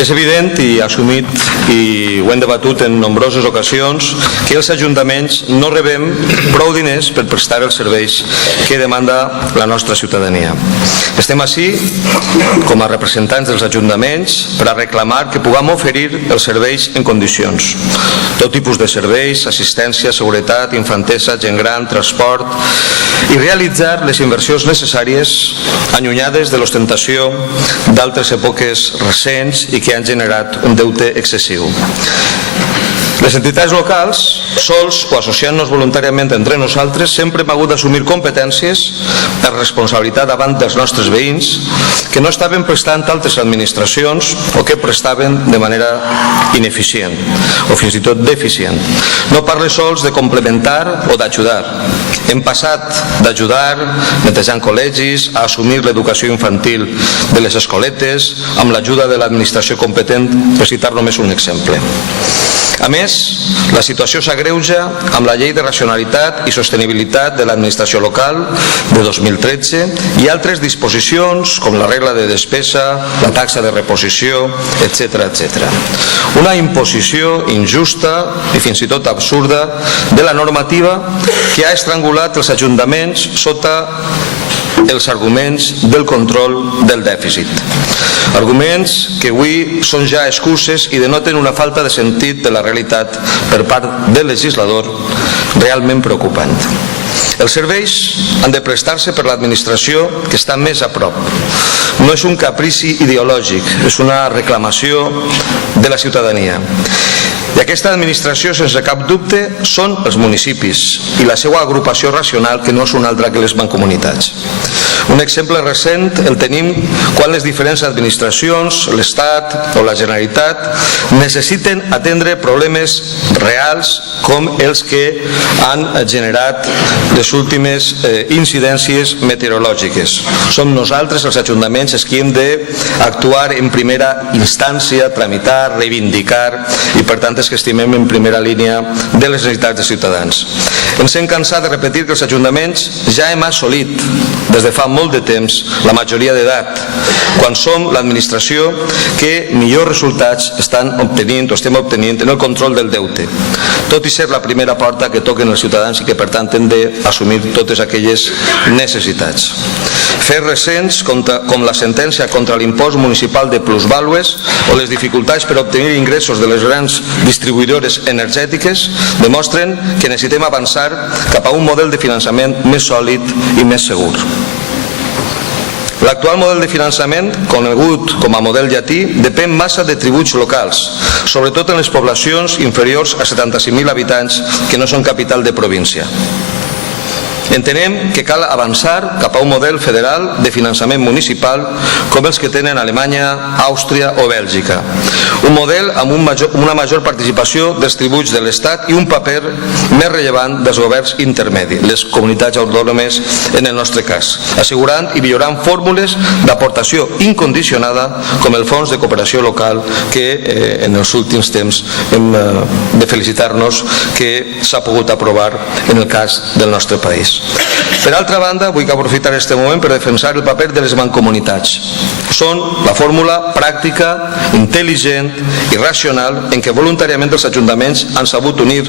És evident i assumit, i ho hem debatut en nombroses ocasions, que els ajuntaments no rebem prou diners per prestar els serveis que demanda la nostra ciutadania. Estem ací com a representants dels ajuntaments per a reclamar que puguem oferir els serveis en condicions. Tot tipus de serveis, assistència, seguretat, infantesa, gent gran, transport, i realitzar les inversions necessàries allunyades de l'ostentació d'altres èpoques recents i que han generat un deute excessiu. Les entitats locals, sols o associant-nos voluntàriament entre nosaltres, sempre hem hagut d'assumir competències per responsabilitat davant dels nostres veïns que no estaven prestant altres administracions o que prestaven de manera ineficient o fins i tot deficient. No parle sols de complementar o d'ajudar. Hem passat d'ajudar netejant col·legis a assumir l'educació infantil de les escoletes amb l'ajuda de l'administració competent, per citar només un exemple. A més, la situació s'agreuja amb la Llei de Racionalitat i Sostenibilitat de l'Administració Local de 2013 i altres disposicions com la regla de despesa, la taxa de reposició, etc. Una imposició injusta i fins i tot absurda de la normativa que ha estrangulat els ajuntaments sota els arguments del control del dèficit. Arguments que avui són ja excuses i denoten una falta de sentit de la realitat per part del legislador realment preocupant. Els serveis han de prestar-se per l'administració que està més a prop. No és un caprici ideològic, és una reclamació de la ciutadania. I aquesta administració, sense cap dubte, són els municipis i la seva agrupació racional, que no és una altra que les mancomunitats. Un exemple recent el tenim quan les diferents administracions, l'Estat o la Generalitat, necessiten atendre problemes reals com els que han generat les últimes incidències meteorològiques. Som nosaltres, els ajuntaments, els que hem d'actuar en primera instància, tramitar, reivindicar i, per tant, els que estimem en primera línia de les necessitats dels ciutadans. Ens hem cansat de repetir que els ajuntaments ja hem assolit des de fa molt de temps la majoria d'edat, quan som l'administració que millors resultats estem obtenint en el control del deute, tot i ser la primera porta que toquen els ciutadans i que per tant hem d'assumir totes aquelles necessitats. Fets recents com la sentència contra l'impost municipal de plusvàlues o les dificultats per obtenir ingressos de les grans distribuïdores energètiques demostren que necessitem avançar cap a un model de finançament més sòlid i més segur. L'actual model de finançament, conegut com a model llatí, depèn massa de tributs locals, sobretot en les poblacions inferiors a 75.000 habitants que no són capital de província. Entenem que cal avançar cap a un model federal de finançament municipal com els que tenen Alemanya, Àustria o Bèlgica. Un model amb una major participació dels tributs de l'Estat i un paper més rellevant dels governs intermedis, les comunitats autònomes en el nostre cas, assegurant i millorant fórmules d'aportació incondicionada com el Fons de Cooperació Local que en els últims temps hem de felicitar-nos que s'ha pogut aprovar en el cas del nostre país. Per altra banda, vull aprofitar aquest moment per defensar el paper de les mancomunitats. Són la fórmula pràctica, intel·ligent i racional en què voluntàriament els ajuntaments han sabut unir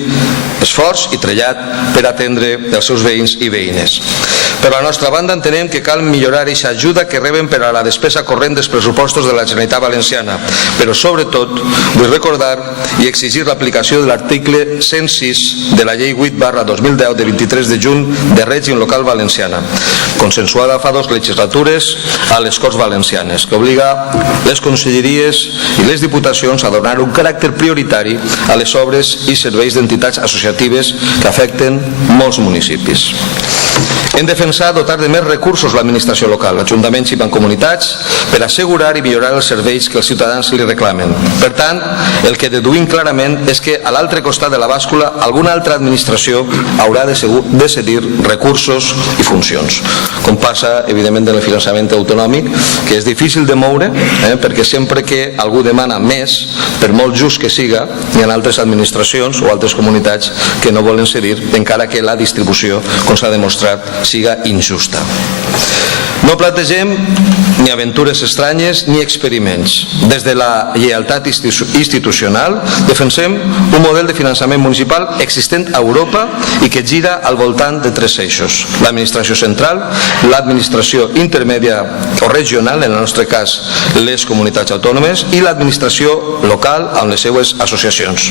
esforç i trellat per atendre els seus veïns i veïnes. Per la nostra banda, entenem que cal millorar aquesta ajuda que reben per a la despesa corrent dels pressupostos de la Generalitat Valenciana, però sobretot vull recordar i exigir l'aplicació de l'article 106 de la Llei 8/2010 de 23 de juny de règim local valenciana, consensuada fa 2 legislatures a les Corts Valencianes, que obliga les conselleries i les diputacions a donar un caràcter prioritari a les obres i serveis d'entitats associatives que afecten molts municipis. Hem defensat dotar de més recursos l'administració local, ajuntaments i mancomunitats, per assegurar i millorar els serveis que els ciutadans li reclamen. Per tant, el que deduïm clarament és que a l'altre costat de la bàscula alguna altra administració haurà de cedir recursos i funcions, com passa evidentment en el finançament autonòmic, que és difícil de moure, perquè sempre que algú demana més, per molt just que siga, hi ha altres administracions o altres comunitats que no volen cedir, encara que la distribució, com s'ha demostrat, siga injusta. No plantegem ni aventures estranyes ni experiments. Des de la lleialtat institucional defensem un model de finançament municipal existent a Europa i que gira al voltant de 3 eixos: l'administració central, l'administració intermèdia o regional, en el nostre cas les comunitats autònomes, i l'administració local amb les seues associacions.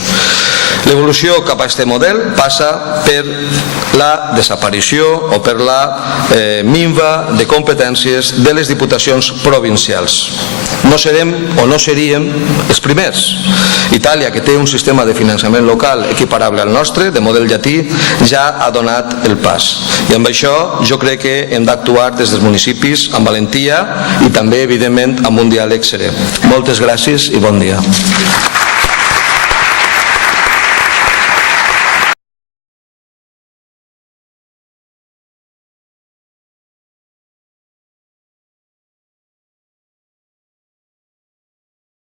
L'evolució cap a aquest model passa per la desaparició o per la minva de competències de les diputacions provincials. No serem o no seríem els primers. Itàlia, que té un sistema de finançament local equiparable al nostre, de model llatí, ja ha donat el pas. I amb això jo crec que hem d'actuar des dels municipis amb valentia i també, evidentment, amb un diàleg serè. Moltes gràcies i bon dia.